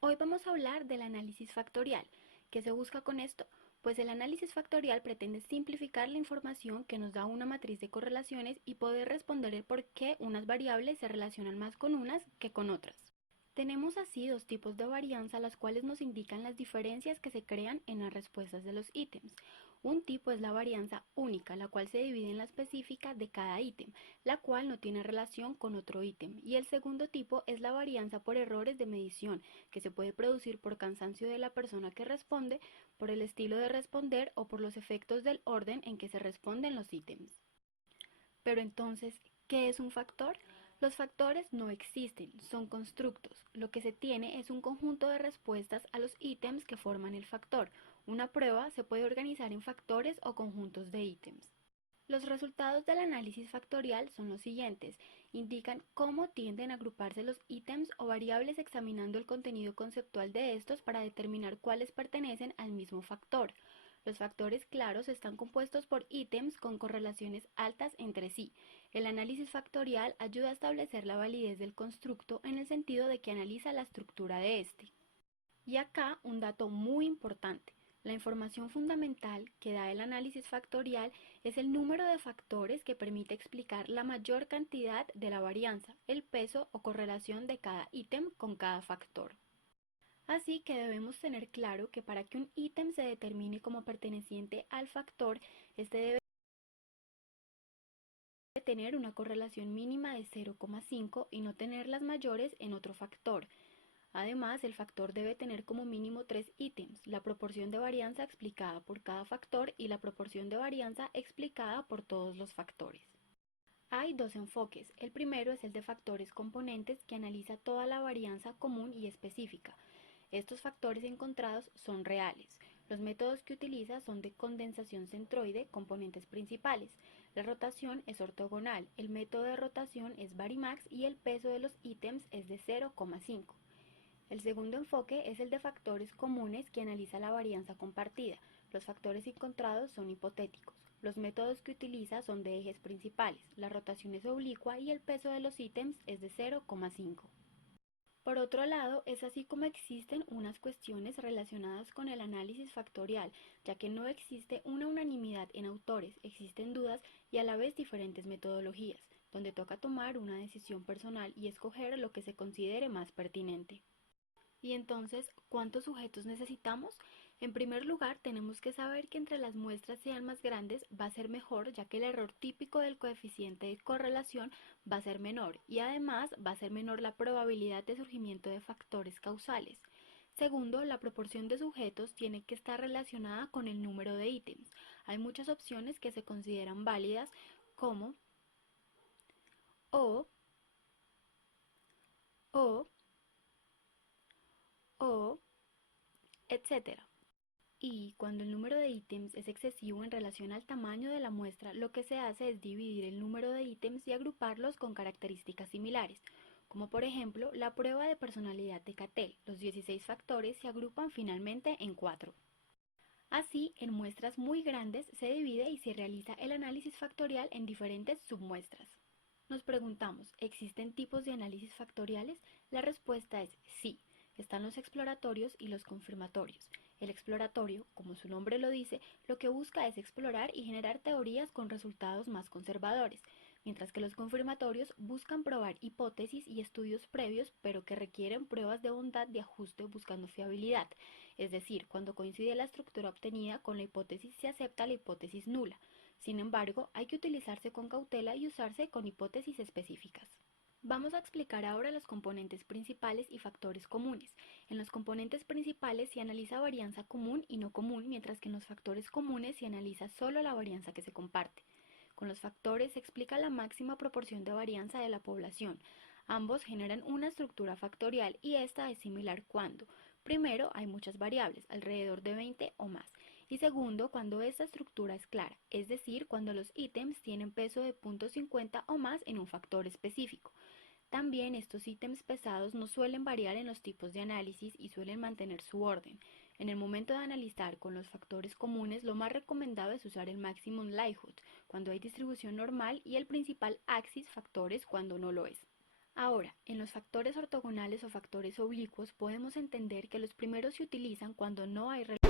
Hoy vamos a hablar del análisis factorial. ¿Qué se busca con esto? Pues el análisis factorial pretende simplificar la información que nos da una matriz de correlaciones y poder responder el por qué unas variables se relacionan más con unas que con otras. Tenemos así dos tipos de varianza, las cuales nos indican las diferencias que se crean en las respuestas de los ítems. Un tipo es la varianza única, la cual se divide en la específica de cada ítem, la cual no tiene relación con otro ítem. Y el segundo tipo es la varianza por errores de medición, que se puede producir por cansancio de la persona que responde, por el estilo de responder o por los efectos del orden en que se responden los ítems. Pero entonces, ¿qué es un factor? Los factores no existen, son constructos. Lo que se tiene es un conjunto de respuestas a los ítems que forman el factor. Una prueba se puede organizar en factores o conjuntos de ítems. Los resultados del análisis factorial son los siguientes. Indican cómo tienden a agruparse los ítems o variables examinando el contenido conceptual de estos para determinar cuáles pertenecen al mismo factor. Los factores claros están compuestos por ítems con correlaciones altas entre sí. El análisis factorial ayuda a establecer la validez del constructo en el sentido de que analiza la estructura de este. Y acá un dato muy importante. La información fundamental que da el análisis factorial es el número de factores que permite explicar la mayor cantidad de la varianza, el peso o correlación de cada ítem con cada factor. Así que debemos tener claro que para que un ítem se determine como perteneciente al factor, este debe tener una correlación mínima de 0,5 y no tener las mayores en otro factor. Además, el factor debe tener como mínimo 3 ítems, la proporción de varianza explicada por cada factor y la proporción de varianza explicada por todos los factores. Hay dos enfoques. El primero es el de factores componentes, que analiza toda la varianza común y específica. Estos factores encontrados son reales. Los métodos que utiliza son de condensación centroide, componentes principales. La rotación es ortogonal, el método de rotación es Varimax y el peso de los ítems es de 0,5. El segundo enfoque es el de factores comunes, que analiza la varianza compartida. Los factores encontrados son hipotéticos. Los métodos que utiliza son de ejes principales. La rotación es oblicua y el peso de los ítems es de 0,5. Por otro lado, es así como existen unas cuestiones relacionadas con el análisis factorial, ya que no existe una unanimidad en autores, existen dudas y a la vez diferentes metodologías, donde toca tomar una decisión personal y escoger lo que se considere más pertinente. Y entonces, ¿cuántos sujetos necesitamos? En primer lugar, tenemos que saber que entre las muestras sean más grandes va a ser mejor, ya que el error típico del coeficiente de correlación va a ser menor y además va a ser menor la probabilidad de surgimiento de factores causales. Segundo, la proporción de sujetos tiene que estar relacionada con el número de ítems. Hay muchas opciones que se consideran válidas como o, o, o, etcétera. Y cuando el número de ítems es excesivo en relación al tamaño de la muestra, lo que se hace es dividir el número de ítems y agruparlos con características similares, como por ejemplo la prueba de personalidad de Cattell. Los 16 factores se agrupan finalmente en 4. Así, en muestras muy grandes se divide y se realiza el análisis factorial en diferentes submuestras. Nos preguntamos, ¿existen tipos de análisis factoriales? La respuesta es sí. Están los exploratorios y los confirmatorios. El exploratorio, como su nombre lo dice, lo que busca es explorar y generar teorías con resultados más conservadores, mientras que los confirmatorios buscan probar hipótesis y estudios previos, pero que requieren pruebas de bondad de ajuste buscando fiabilidad. Es decir, cuando coincide la estructura obtenida con la hipótesis, se acepta la hipótesis nula. Sin embargo, hay que utilizarse con cautela y usarse con hipótesis específicas. Vamos a explicar ahora los componentes principales y factores comunes. En los componentes principales se analiza varianza común y no común, mientras que en los factores comunes se analiza solo la varianza que se comparte. Con los factores se explica la máxima proporción de varianza de la población. Ambos generan una estructura factorial y esta es similar cuando, primero, hay muchas variables, alrededor de 20 o más, y segundo, cuando esta estructura es clara, es decir, cuando los ítems tienen peso de 0,50 o más en un factor específico. También estos ítems pesados no suelen variar en los tipos de análisis y suelen mantener su orden. En el momento de analizar con los factores comunes, lo más recomendado es usar el maximum likelihood cuando hay distribución normal y el principal axis factores cuando no lo es. Ahora, en los factores ortogonales o factores oblicuos podemos entender que los primeros se utilizan cuando no hay relación.